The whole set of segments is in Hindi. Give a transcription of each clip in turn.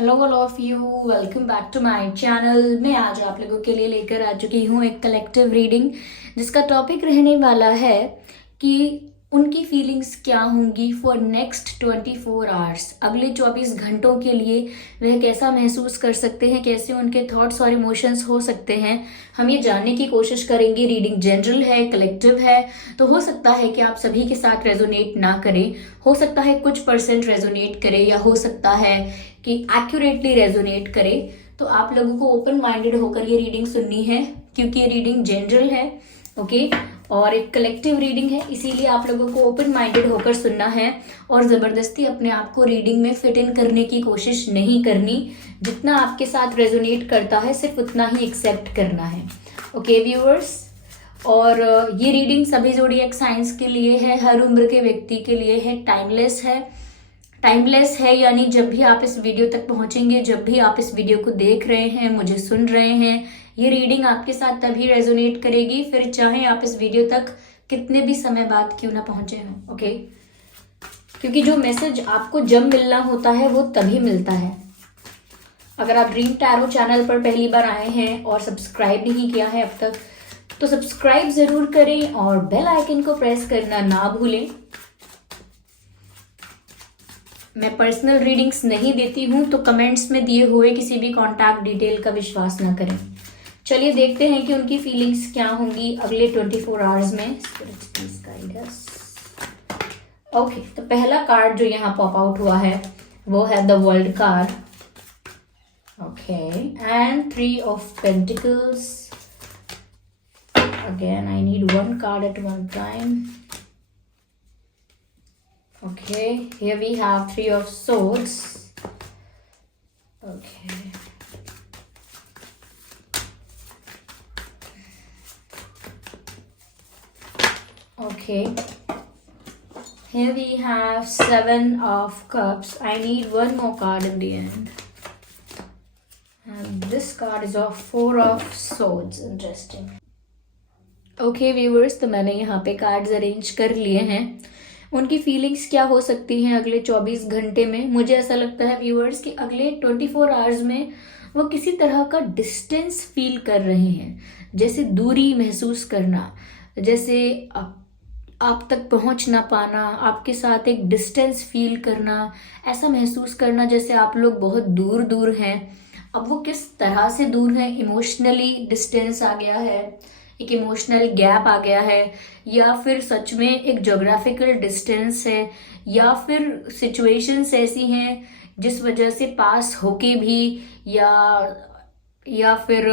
Hello all of you, welcome back to my channel. मैं आज आप लोगों के लिए लेकर आ चुकी हूँ एक कलेक्टिव रीडिंग जिसका टॉपिक रहने वाला है कि उनकी फीलिंग्स क्या होंगी फॉर नेक्स्ट 24 आवर्स। अगले 24 घंटों के लिए वह कैसा महसूस कर सकते हैं, कैसे उनके थॉट्स और इमोशंस हो सकते हैं, हम ये जानने की कोशिश करेंगे। रीडिंग जनरल है, कलेक्टिव है, तो हो सकता है कि आप सभी के साथ रेजोनेट ना करें, हो सकता है कुछ परसेंट रेजोनेट करे, या हो सकता है कि एक्यूरेटली रेजोनेट करे। तो आप लोगों को ओपन माइंडेड होकर ये रीडिंग सुननी है क्योंकि ये रीडिंग जनरल है, ओके, और एक कलेक्टिव रीडिंग है, इसीलिए आप लोगों को ओपन माइंडेड होकर सुनना है और ज़बरदस्ती अपने आप को रीडिंग में फिट इन करने की कोशिश नहीं करनी। जितना आपके साथ रेजोनेट करता है सिर्फ उतना ही एक्सेप्ट करना है, ओके व्यूअर्स। और ये रीडिंग सभी ज़ोडिएक साइंस के लिए है, हर उम्र के व्यक्ति के लिए है, टाइमलेस है। टाइमलेस है यानी जब भी आप इस वीडियो तक पहुंचेंगे, जब भी आप इस वीडियो को देख रहे हैं, मुझे सुन रहे हैं, ये रीडिंग आपके साथ तभी रेजोनेट करेगी, फिर चाहे आप इस वीडियो तक कितने भी समय बाद क्यों ना पहुंचे हों, ओके। क्योंकि जो मैसेज आपको जब मिलना होता है वो तभी मिलता है। अगर आप ड्रीम टैरो चैनल पर पहली बार आए हैं और सब्सक्राइब नहीं किया है अब तक, तो सब्सक्राइब जरूर करें और बेल आइकन को प्रेस करना ना भूलें। मैं पर्सनल रीडिंग्स नहीं देती हूं, तो कमेंट्स में दिए हुए किसी भी कॉन्टैक्ट डिटेल का विश्वास ना करें। चलिए देखते हैं कि उनकी फीलिंग्स क्या होंगी अगले 24 आवर्स में। ओके, तो पहला कार्ड जो यहाँ पॉप आउट हुआ है वो है the world card, okay, and 3 of pentacles. Again I need one card at one time. Okay, here we have 3 of swords. Okay. Okay. Here we have 7 of cups. I need one more card in the end. And this card is of 4 of swords. Interesting. Okay viewers, तो मैंने यहाँ पे कार्ड्स अरेंज कर लिए हैं। उनकी फीलिंग्स क्या हो सकती हैं अगले 24 घंटे में। मुझे ऐसा लगता है व्यूअर्स कि अगले 24 आवर्स में वो किसी तरह का डिस्टेंस फील कर रहे हैं, जैसे दूरी महसूस करना, जैसे आप तक पहुंच ना पाना, आपके साथ एक डिस्टेंस फील करना, ऐसा महसूस करना जैसे आप लोग बहुत दूर दूर हैं। अब वो किस तरह से दूर हैं, इमोशनली डिस्टेंस आ गया है, एक इमोशनल गैप आ गया है, या फिर सच में एक ज्योग्राफिकल डिस्टेंस है, या फिर सिचुएशंस ऐसी हैं जिस वजह से पास होके भी या फिर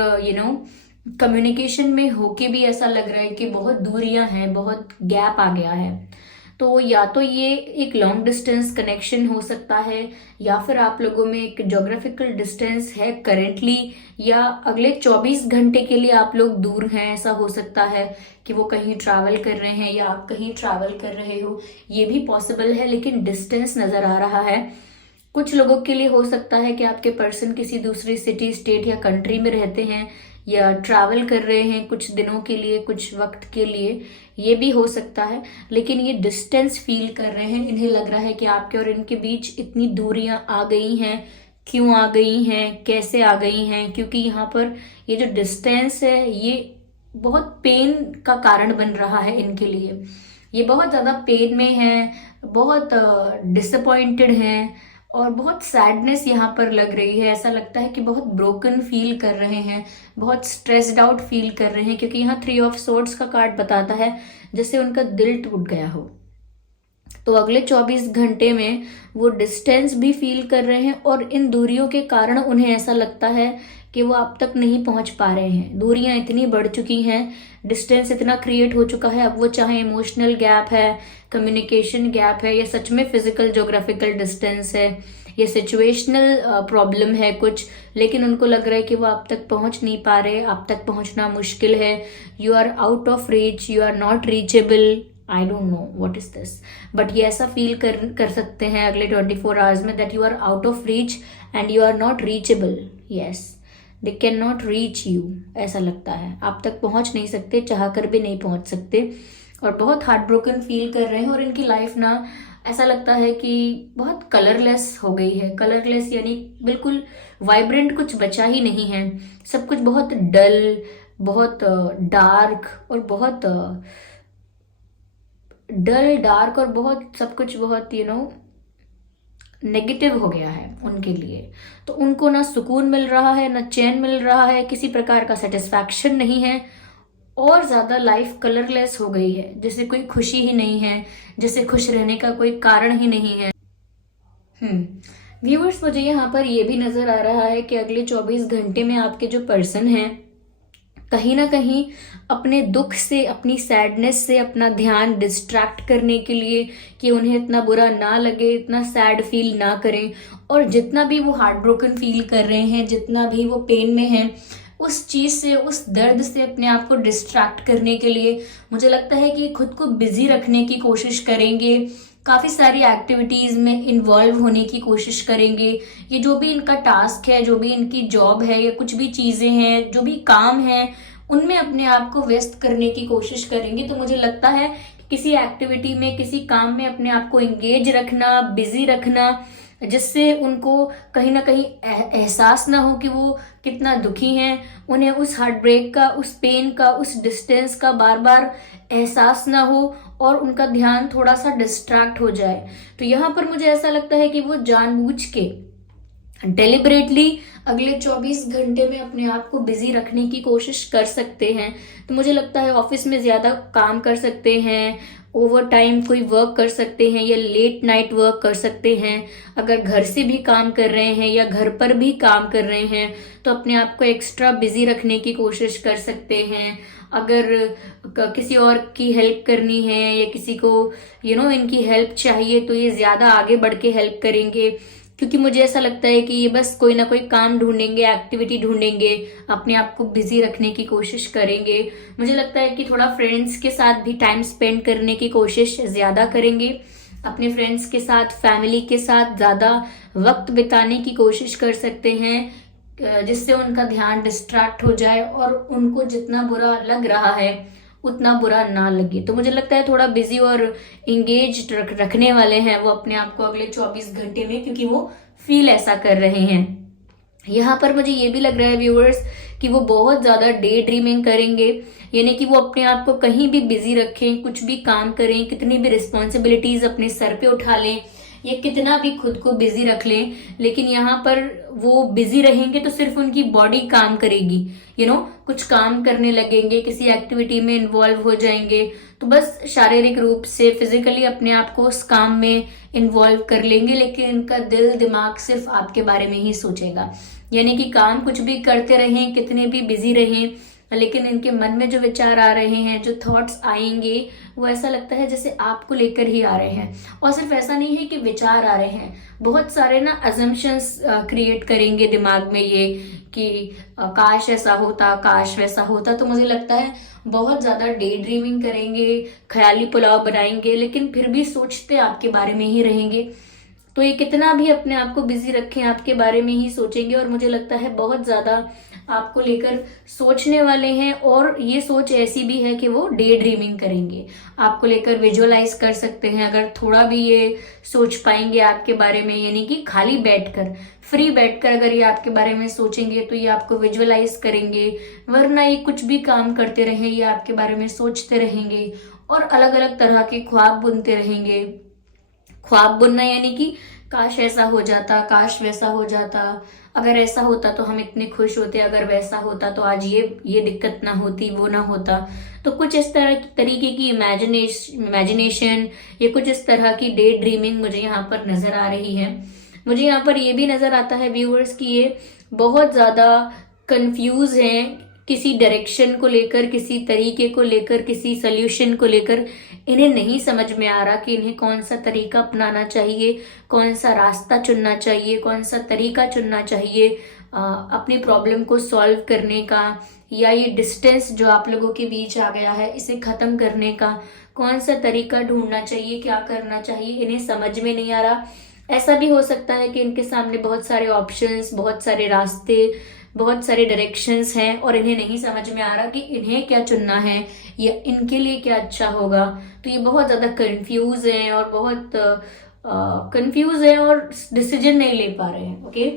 कम्युनिकेशन में होके भी ऐसा लग रहा है कि बहुत दूरियां हैं, बहुत गैप आ गया है। तो या तो ये एक लॉन्ग डिस्टेंस कनेक्शन हो सकता है, या फिर आप लोगों में एक ज्योग्राफिकल डिस्टेंस है करेंटली, या अगले 24 घंटे के लिए आप लोग दूर हैं। ऐसा हो सकता है कि वो कहीं ट्रैवल कर रहे हैं या आप कहीं ट्रैवल कर रहे हो, ये भी पॉसिबल है, लेकिन डिस्टेंस नजर आ रहा है। कुछ लोगों के लिए हो सकता है कि आपके पर्सन किसी दूसरी सिटी, स्टेट या कंट्री में रहते हैं या ट्रैवल कर रहे हैं कुछ दिनों के लिए, कुछ वक्त के लिए, ये भी हो सकता है। लेकिन ये डिस्टेंस फील कर रहे हैं, इन्हें लग रहा है कि आपके और इनके बीच इतनी दूरियां आ गई हैं। क्यों आ गई हैं, कैसे आ गई हैं? क्योंकि यहाँ पर ये जो डिस्टेंस है ये बहुत पेन का कारण बन रहा है इनके लिए। ये बहुत ज़्यादा पेन में हैं, बहुत डिसअपॉइंटेड हैं और बहुत सैडनेस यहाँ पर लग रही है। ऐसा लगता है कि बहुत ब्रोकन फील कर रहे हैं, बहुत स्ट्रेस्ड आउट फील कर रहे हैं, क्योंकि यहाँ 3 ऑफ सोर्ड्स का कार्ड बताता है जैसे उनका दिल टूट गया हो। तो अगले 24 घंटे में वो डिस्टेंस भी फील कर रहे हैं और इन दूरियों के कारण उन्हें ऐसा लगता है कि वो अब तक नहीं पहुंच पा रहे हैं। दूरियां इतनी बढ़ चुकी हैं, डिस्टेंस इतना क्रिएट हो चुका है। अब वो चाहे इमोशनल गैप है, कम्युनिकेशन गैप है, या सच में फिजिकल ज्योग्राफिकल डिस्टेंस है, या सिचुएशनल प्रॉब्लम है कुछ, लेकिन उनको लग रहा है कि वो आप तक पहुंच नहीं पा रहे, आप तक पहुंचना मुश्किल है। You are out of reach, you are not reachable. I don't know what is this, but ये ऐसा फील कर सकते हैं अगले 24 आवर्स में that you are out of reach and you are not reachable. Yes, they can not reach you, ऐसा लगता है आप तक पहुंच नहीं सकते, चाह कर भी नहीं पहुंच सकते, और बहुत हार्ट ब्रोकन फील कर रहे हैं। और इनकी लाइफ ना ऐसा लगता है कि बहुत कलरलेस हो गई है। कलरलेस यानी बिल्कुल वाइब्रेंट कुछ बचा ही नहीं है। सब कुछ बहुत डल, बहुत डार्क और बहुत और बहुत सब कुछ बहुत नेगेटिव हो गया है उनके लिए। तो उनको ना सुकून मिल रहा है, ना चैन मिल रहा है, किसी प्रकार का सेटिस्फैक्शन नहीं है, और ज्यादा लाइफ कलरलेस हो गई है, जैसे कोई खुशी ही नहीं है, जैसे खुश रहने का कोई कारण ही नहीं है। व्यूअर्स, मुझे यहाँ पर यह भी नजर आ रहा है कि अगले 24 घंटे में आपके जो पर्सन हैं कहीं ना कहीं अपने दुख से, अपनी सैडनेस से अपना ध्यान डिस्ट्रैक्ट करने के लिए, कि उन्हें इतना बुरा ना लगे, इतना सैड फील ना करें, और जितना भी वो हार्ट ब्रोकन फील कर रहे हैं, जितना भी वो पेन में हैं, उस चीज से, उस दर्द से अपने आप को डिस्ट्रैक्ट करने के लिए मुझे लगता है कि खुद को बिजी रखने की कोशिश करेंगे, काफी सारी एक्टिविटीज में इन्वॉल्व होने की कोशिश करेंगे। ये जो भी इनका टास्क है, जो भी इनकी जॉब है, या कुछ भी चीजें हैं, जो भी काम है, उनमें अपने आप को व्यस्त करने की कोशिश करेंगे। तो मुझे लगता है कि किसी एक्टिविटी में, किसी काम में अपने आप को एंगेज रखना, बिजी रखना, जिससे उनको कहीं ना कहीं एहसास ना हो कि वो कितना दुखी हैं, उन्हें उस हार्ट ब्रेक का, उस पेन का, उस डिस्टेंस का बार बार एहसास ना हो, और उनका ध्यान थोड़ा सा डिस्ट्रैक्ट हो जाए। तो यहाँ पर मुझे ऐसा लगता है कि वो जानबूझ के डेलिबरेटली अगले 24 घंटे में अपने आप को बिजी रखने की कोशिश कर सकते हैं। तो मुझे लगता है ऑफिस में ज्यादा काम कर सकते हैं, ओवर टाइम कोई वर्क कर सकते हैं, या लेट नाइट वर्क कर सकते हैं। अगर घर से भी काम कर रहे हैं या घर पर भी काम कर रहे हैं तो अपने आप को एक्स्ट्रा बिजी रखने की कोशिश कर सकते हैं। अगर किसी और की हेल्प करनी है, या किसी को इनकी हेल्प चाहिए, तो ये ज्यादा आगे बढ़ के हेल्प करेंगे, क्योंकि मुझे ऐसा लगता है कि ये बस कोई ना कोई काम ढूंढेंगे, एक्टिविटी ढूंढेंगे, अपने आप को बिजी रखने की कोशिश करेंगे। मुझे लगता है कि थोड़ा फ्रेंड्स के साथ भी टाइम स्पेंड करने की कोशिश ज्यादा करेंगे, अपने फ्रेंड्स के साथ, फैमिली के साथ ज्यादा वक्त बिताने की कोशिश कर सकते हैं, जिससे उनका ध्यान डिस्ट्रैक्ट हो जाए और उनको जितना बुरा लग रहा है उतना बुरा ना लगे। तो मुझे लगता है थोड़ा बिजी और इंगेज रखने वाले हैं वो अपने आप को अगले 24 घंटे में, क्योंकि वो फील ऐसा कर रहे हैं। यहाँ पर मुझे ये भी लग रहा है व्यूअर्स कि वो बहुत ज्यादा डे ड्रीमिंग करेंगे, यानी कि वो अपने आप को कहीं भी बिजी रखें, कुछ भी काम करें, कितनी भी रिस्पॉन्सिबिलिटीज अपने सर पे उठा लें, या कितना भी खुद को बिजी रख लें, लेकिन यहाँ पर वो बिजी रहेंगे तो सिर्फ उनकी बॉडी काम करेगी, कुछ काम करने लगेंगे, किसी एक्टिविटी में इन्वॉल्व हो जाएंगे, तो बस शारीरिक रूप से, फिजिकली अपने आप को उस काम में इन्वॉल्व कर लेंगे, लेकिन इनका दिल दिमाग सिर्फ आपके बारे में ही सोचेगा। यानी कि काम कुछ भी करते रहें, कितने भी बिजी रहें, लेकिन इनके मन में जो विचार आ रहे हैं, जो थॉट्स आएंगे, वो ऐसा लगता है जैसे आपको लेकर ही आ रहे हैं। और सिर्फ ऐसा नहीं है कि विचार आ रहे हैं, बहुत सारे ना अजम्पशंस क्रिएट करेंगे दिमाग में, ये कि काश ऐसा होता, काश वैसा होता। तो मुझे लगता है बहुत ज्यादा डे ड्रीमिंग करेंगे, ख्याली पुलाव बनाएंगे, लेकिन फिर भी सोचते आपके बारे में ही रहेंगे। तो ये कितना भी अपने आप को बिजी रखें, आपके बारे में ही सोचेंगे, और मुझे लगता है बहुत ज्यादा आपको लेकर सोचने वाले हैं। और ये सोच ऐसी भी है कि वो डे ड्रीमिंग करेंगे, आपको लेकर विजुअलाइज कर सकते हैं। अगर थोड़ा भी ये सोच पाएंगे आपके बारे में, यानी कि खाली बैठकर, फ्री बैठकर अगर ये आपके बारे में सोचेंगे तो ये आपको विजुअलाइज करेंगे, वरना ये कुछ भी काम करते रहें, ये आपके बारे में सोचते रहेंगे और अलग अलग तरह के ख्वाब बुनते रहेंगे। ख्वाब बुनना यानी कि काश ऐसा हो जाता, काश वैसा हो जाता, अगर ऐसा होता तो हम इतने खुश होते, अगर वैसा होता तो आज ये दिक्कत ना होती, वो ना होता। तो कुछ इस तरीके की इमेजिनेशन, या कुछ इस तरह की डे ड्रीमिंग मुझे यहाँ पर नजर आ रही है। मुझे यहाँ पर ये भी नजर आता है व्यूअर्स कि ये बहुत ज्यादा कंफ्यूज हैं किसी डायरेक्शन को लेकर, किसी तरीके को लेकर, किसी सोल्यूशन को लेकर। इन्हें नहीं समझ में आ रहा कि इन्हें कौन सा तरीका अपनाना चाहिए, कौन सा रास्ता चुनना चाहिए, कौन सा तरीका चुनना चाहिए अपनी प्रॉब्लम को सॉल्व करने का, या ये डिस्टेंस जो आप लोगों के बीच आ गया है इसे खत्म करने का कौन सा तरीका ढूंढना चाहिए, क्या करना चाहिए, इन्हें समझ में नहीं आ रहा। ऐसा भी हो सकता है कि इनके सामने बहुत सारे ऑप्शंस, बहुत सारे रास्ते, बहुत सारे डायरेक्शंस हैं और इन्हें नहीं समझ में आ रहा कि इन्हें क्या चुनना है या इनके लिए क्या अच्छा होगा। तो ये बहुत ज़्यादा कंफ्यूज हैं और बहुत कंफ्यूज है और डिसीजन नहीं ले पा रहे हैं। ओके,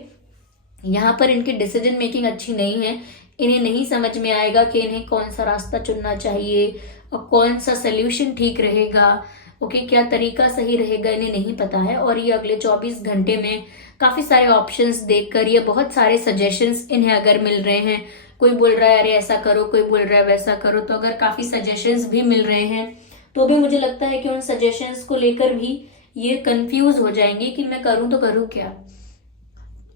यहाँ पर इनकी डिसीजन मेकिंग अच्छी नहीं है। इन्हें नहीं समझ में आएगा कि इन्हें कौन सा रास्ता चुनना चाहिए और कौन सा सोल्यूशन ठीक रहेगा। ओके, क्या तरीका सही रहेगा इन्हें नहीं पता है। और ये अगले 24 घंटे में काफी सारे ऑप्शंस देखकर, ये बहुत सारे सजेशंस इन्हें अगर मिल रहे हैं, कोई बोल रहा है अरे ऐसा करो, कोई बोल रहा है वैसा करो, तो अगर काफी सजेशंस भी मिल रहे हैं तो भी मुझे लगता है कि उन सजेशंस को लेकर भी ये कंफ्यूज हो जाएंगे कि मैं करूं तो करूं क्या।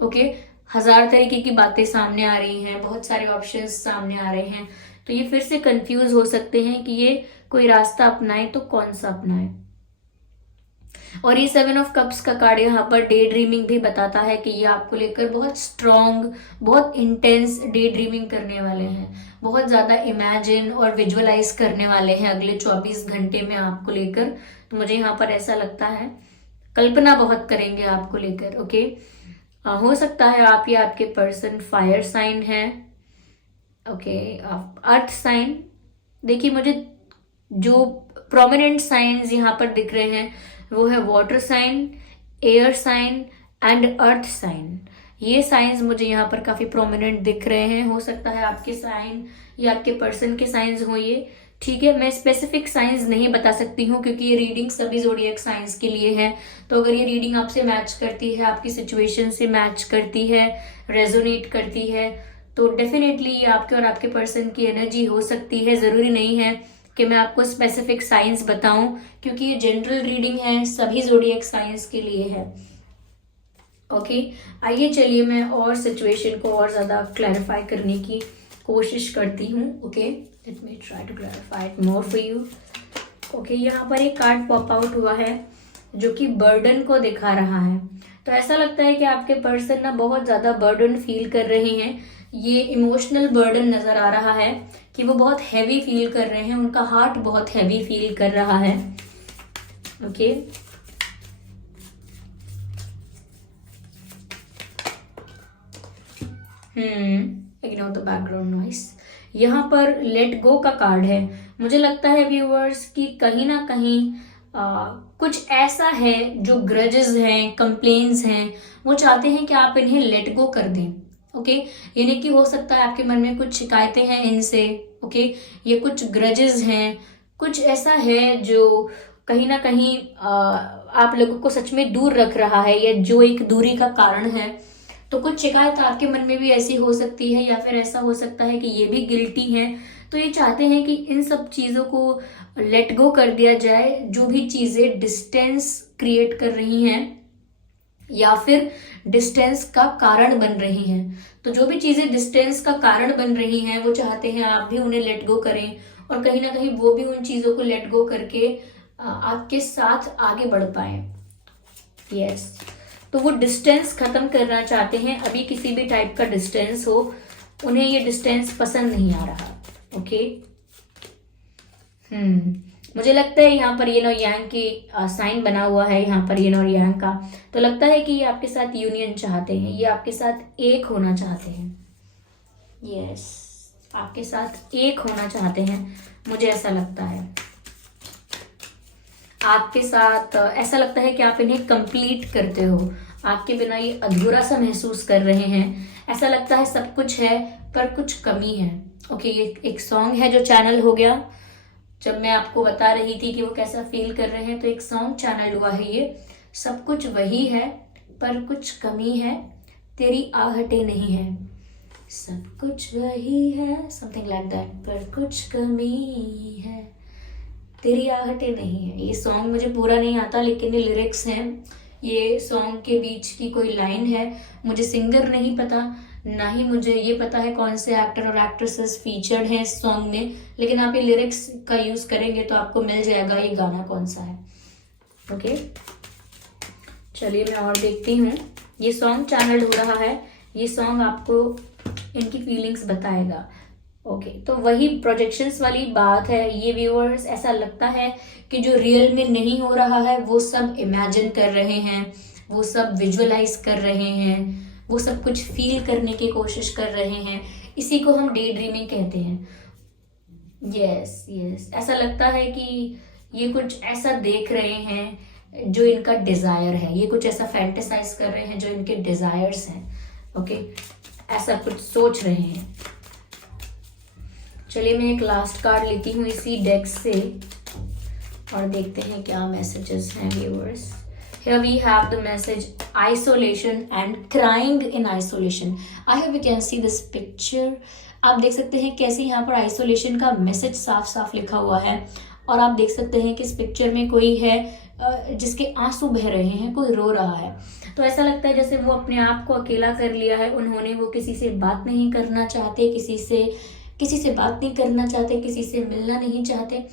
ओके, 1000 तरीके की बातें सामने आ रही हैं, बहुत सारे ऑप्शंस सामने आ रहे हैं, तो ये फिर से कंफ्यूज हो सकते हैं कि ये कोई रास्ता अपनाए तो कौन सा अपनाए। और ये 7 ऑफ कप्स का कार्ड यहाँ पर डे ड्रीमिंग भी बताता है कि ये आपको लेकर बहुत स्ट्रॉन्ग, बहुत इंटेंस डे ड्रीमिंग करने वाले हैं, बहुत ज्यादा इमेजिन और विजुअलाइज करने वाले हैं अगले 24 घंटे में आपको लेकर। तो मुझे यहाँ पर ऐसा लगता है कल्पना बहुत करेंगे आपको लेकर। ओके, हो सकता है आप या आपके पर्सन फायर साइन है। Okay, earth sign. देखिए, मुझे जो प्रोमिनेंट साइंस यहाँ पर दिख रहे हैं वो है water sign, air sign and earth sign. ये साइंस मुझे यहाँ पर काफी प्रोमिनेंट दिख रहे हैं। हो सकता है आपके साइन या आपके पर्सन के साइंस हो ये, ठीक है। मैं स्पेसिफिक साइंस नहीं बता सकती हूँ क्योंकि ये रीडिंग सभी ज़ोडिएक साइंस के लिए है। तो अगर ये रीडिंग आपसे मैच करती है, आपकी सिचुएशन से मैच करती है, रेजोनेट करती है, तो डेफिनेटली ये आपके और आपके पर्सन की एनर्जी हो सकती है। जरूरी नहीं है कि मैं आपको स्पेसिफिक साइंस बताऊं क्योंकि ये जनरल रीडिंग है, सभी ज़ोडिएक साइंस के लिए है। ओके, आइए चलिए मैं और सिचुएशन को और ज्यादा क्लैरिफाई करने की कोशिश करती हूँ। Okay, let me try to clarify it more for you. Okay, यहाँ पर एक कार्ड पॉप आउट हुआ है जो कि बर्डन को दिखा रहा है। तो ऐसा लगता है कि आपके पर्सन ना बहुत ज्यादा बर्डन फील कर रहे हैं। ये इमोशनल बर्डन नजर आ रहा है कि वो बहुत हैवी फील कर रहे हैं, उनका हार्ट बहुत हैवी फील कर रहा है। Okay, ignore the background noise. यहाँ पर लेट गो का कार्ड है। मुझे लगता है व्यूअर्स कि कहीं ना कहीं कुछ ऐसा है जो ग्रजेस हैं, कंप्लेन्स हैं, वो चाहते हैं कि आप इन्हें लेट गो कर दें। ओके, यानी कि हो सकता है आपके मन में कुछ शिकायतें हैं इनसे। ओके, ये कुछ ग्रजेस हैं, कुछ ऐसा है जो कहीं ना कहीं आप लोगों को सच में दूर रख रहा है या जो एक दूरी का कारण है। तो कुछ शिकायत आपके मन में भी ऐसी हो सकती है या फिर ऐसा हो सकता है कि ये भी गिल्टी है। तो ये चाहते हैं कि इन सब चीज़ों को लेट गो कर दिया जाए, जो भी चीज़ें डिस्टेंस क्रिएट कर रही हैं या फिर डिस्टेंस का कारण बन रही हैं। तो जो भी चीज़ें डिस्टेंस का कारण बन रही हैं वो चाहते हैं आप भी उन्हें लेट गो करें और कहीं ना कहीं वो भी उन चीज़ों को लेट गो करके आपके साथ आगे बढ़ पाए। यस, तो वो डिस्टेंस खत्म करना चाहते हैं। अभी किसी भी टाइप का डिस्टेंस हो, उन्हें ये डिस्टेंस पसंद नहीं आ रहा। ओके, मुझे लगता है यहाँ पर येन और यांग की साइन बना हुआ है, यहाँ पर येन और यांग का। तो लगता है कि ये आपके साथ यूनियन चाहते हैं, ये आपके साथ एक होना चाहते हैं। यस, आपके साथ एक होना चाहते हैं, मुझे ऐसा लगता है। आपके साथ ऐसा लगता है कि आप इन्हें कंप्लीट करते हो, आपके बिना ये अधूरा सा महसूस कर रहे हैं। ऐसा लगता है सब कुछ है पर कुछ कमी है। ओके, ये एक सॉन्ग है जो चैनल हो गया। जब मैं आपको बता रही थी कि वो कैसा फील कर रहे हैं, तो एक सॉन्ग चैनल हुआ है। ये सब कुछ वही है पर कुछ कमी है, तेरी आहटें नहीं है। सब कुछ वही है, समथिंग लाइक दैट, पर कुछ कमी है, तेरी आहटें नहीं है। ये सॉन्ग मुझे पूरा नहीं आता लेकिन ये लिरिक्स हैं। ये सॉन्ग के बीच की कोई लाइन है। मुझे सिंगर नहीं पता, ना ही मुझे ये पता है कौन से एक्टर और एक्ट्रेसेस फीचर्ड हैं इस सॉन्ग में, लेकिन आप ये लिरिक्स का यूज करेंगे तो आपको मिल जाएगा ये गाना कौन सा है। ओके, चलिए मैं और देखती हूँ। ये सॉन्ग चैनल हो रहा है, ये सॉन्ग आपको इनकी फीलिंग्स बताएगा। ओके, तो वही प्रोजेक्शंस वाली बात है। ये व्यूअर्स, ऐसा लगता है कि जो रियल में नहीं हो रहा है वो सब इमेजिन कर रहे हैं, वो सब विजुअलाइज कर रहे हैं। वो सब कुछ फील करने की कोशिश कर रहे हैं, इसी को हम डे ड्रीमिंग कहते हैं। यस यस, ऐसा लगता है कि ये कुछ ऐसा देख रहे हैं जो इनका डिजायर है, ये कुछ ऐसा फैंटेसाइज कर रहे हैं जो इनके डिजायर्स हैं। ओके, ऐसा कुछ सोच रहे हैं। चलिए मैं एक लास्ट कार्ड लेती हूँ इसी डेक से और देखते हैं क्या मैसेजेस हैं viewers. Here we have the message isolation and crying in isolation. I hope you can see this picture. आप देख सकते हैं कैसे यहाँ पर आइसोलेशन का मैसेज साफ साफ लिखा हुआ है, और आप देख सकते हैं कि इस पिक्चर में कोई है जिसके आंसू बह रहे हैं, कोई रो रहा है। तो ऐसा लगता है जैसे वो अपने आप को अकेला कर लिया है उन्होंने, वो किसी से बात नहीं करना चाहते, किसी से बात नहीं करना चाहते, किसी से मिलना नहीं चाहते,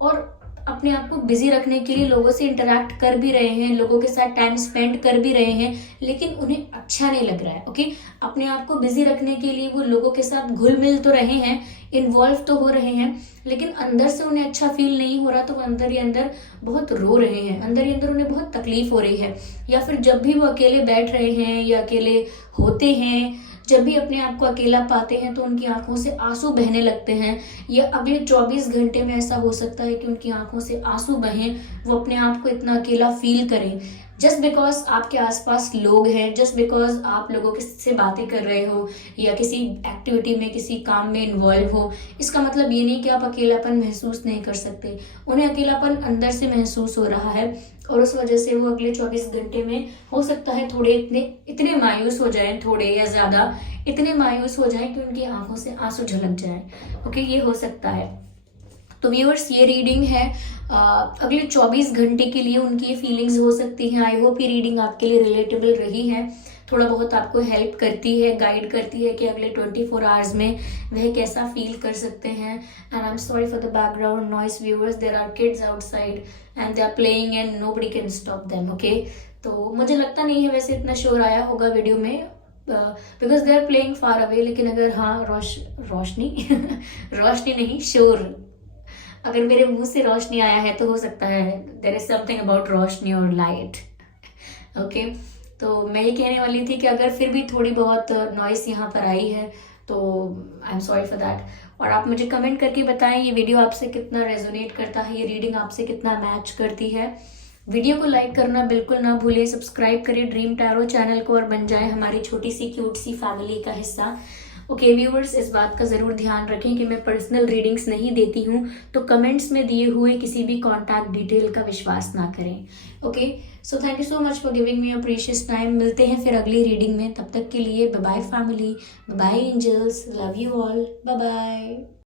और अपने आप को बिजी रखने के लिए लोगों से इंटरेक्ट कर भी रहे हैं, लोगों के साथ टाइम स्पेंड कर भी रहे हैं, लेकिन उन्हें अच्छा नहीं लग रहा है। ओके, अपने आप को बिजी रखने के लिए वो लोगों के साथ घुल मिल तो रहे हैं, इन्वॉल्व तो हो रहे हैं, लेकिन अंदर से उन्हें अच्छा फील नहीं हो रहा, तो वो अंदर ही अंदर बहुत रो रहे हैं, अंदर ही अंदर उन्हें बहुत तकलीफ हो रही है। या फिर जब भी वो अकेले बैठ रहे हैं या अकेले होते हैं, जब भी अपने आप को अकेला पाते हैं तो उनकी आंखों से आंसू बहने लगते हैं, या अगले 24 घंटे में ऐसा हो सकता है कि उनकी आंखों से आंसू बहें, वो अपने आप को इतना अकेला फील करें, जस्ट बिकॉज आपके आसपास लोग हैं, जस्ट बिकॉज आप लोगों के से बातें कर रहे हो या किसी एक्टिविटी में, किसी काम में इन्वॉल्व हो। इसका मतलब ये नहीं कि आप अकेलापन महसूस नहीं कर सकते, उन्हें अकेलापन अंदर से महसूस हो रहा है, और उस वजह से वो अगले 24 घंटे में हो सकता है थोड़े इतने मायूस हो जाएं, थोड़े या ज्यादा इतने मायूस हो जाएं कि उनकी आंखों से आंसू झलक जाएं। ओके, ये हो सकता है। तो व्यूअर्स, ये रीडिंग है अगले 24 घंटे के लिए, उनकी ये फीलिंग्स हो सकती हैं। आई होप ये रीडिंग आपके लिए रिलेटेबल रही है, थोड़ा बहुत आपको हेल्प करती है, गाइड करती है कि अगले 24 आवर्स में वह कैसा फील कर सकते हैं। And I am sorry for the background noise viewers, there are kids outside and they are playing and nobody can stop them. Okay, तो मुझे लगता नहीं है वैसे इतना शोर आया होगा वीडियो में, because they are playing far away, लेकिन अगर हाँ रोशनी रोशनी नहीं, शोर, अगर मेरे मुंह से रोशनी आया है तो हो सकता है देयर इज समथिंग अबाउट रोशनी और लाइट। ओके, तो मैं ये कहने वाली थी कि अगर फिर भी थोड़ी बहुत नॉइस यहाँ पर आई है तो आई एम सॉरी फॉर दैट। और आप मुझे कमेंट करके बताएं ये वीडियो आपसे कितना रेजोनेट करता है, ये रीडिंग आपसे कितना मैच करती है। वीडियो को लाइक करना बिल्कुल ना भूलें, सब्सक्राइब करें ड्रीम टैरो चैनल को और बन जाए हमारी छोटी सी क्यूट सी फैमिली का हिस्सा। ओके व्यूअर्स, इस बात का ज़रूर ध्यान रखें कि मैं पर्सनल रीडिंग्स नहीं देती हूँ, तो कमेंट्स में दिए हुए किसी भी कॉन्टैक्ट डिटेल का विश्वास ना करें। Okay, so thank you so much for giving me a precious time. मिलते हैं फिर अगली रीडिंग में, तब तक के लिए bye bye family, bye bye angels, love you all, bye bye.